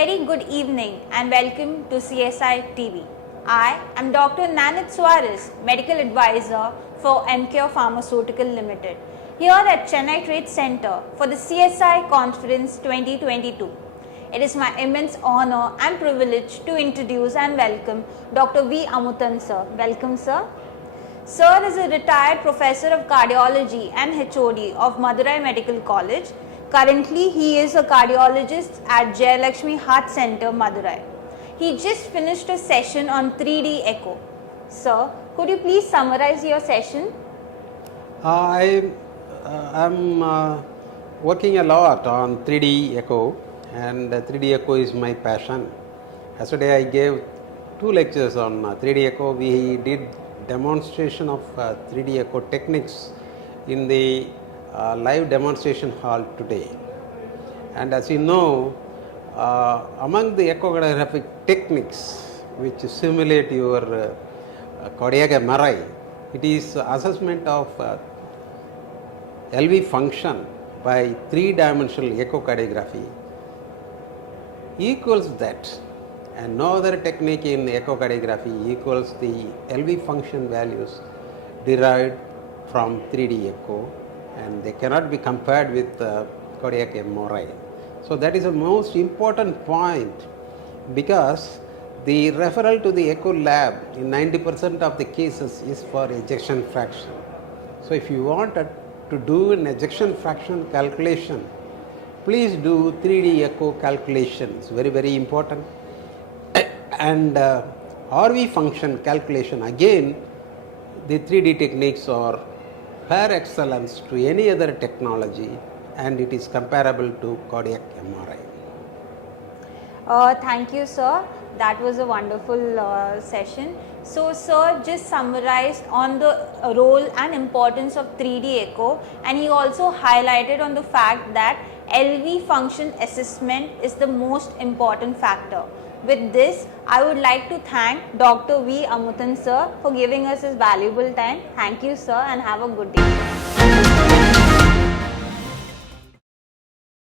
very good evening and welcome to CSI TV. I am Dr. Nanit Suarez, Medical Advisor for EMCURE Pharmaceutical Limited, here at Chennai Trade Center for the CSI Conference 2022. It is my immense honor and privilege to introduce and welcome Dr. V. Amuthan sir. Welcome sir. Sir is a retired professor of cardiology and HOD of Madurai Medical College. Currently, he is a cardiologist at Jayalakshmi Heart Center, Madurai. He just finished a session on 3D echo. Sir, could you please summarize your session? I'm working a lot on 3D echo, and 3D echo is my passion. Yesterday I gave 2 lectures on 3D echo. We did demonstration of 3D echo techniques in the live demonstration hall today. And as you know, among the echocardiographic techniques which simulate your cardiac MRI, it is assessment of LV function by 3-dimensional echocardiography equals that, and no other technique in echocardiography equals the LV function values derived from 3D echo, and they cannot be compared with cardiac MRI. So that is the most important point, because the referral to the echo lab in 90% of the cases is for ejection fraction. So if you want to do an ejection fraction calculation, please do 3D echo calculation. It's very, very important. And RV function calculation, again, the 3D techniques are par excellence to any other technology, and it is comparable to cardiac MRI. Thank you, sir. That was a wonderful session. So, sir just summarized on the role and importance of 3D echo, and he also highlighted on the fact that LV function assessment is the most important factor. With this, I would like to thank Dr. V. Amuthan sir for giving us his valuable time. Thank you sir, and have a good day.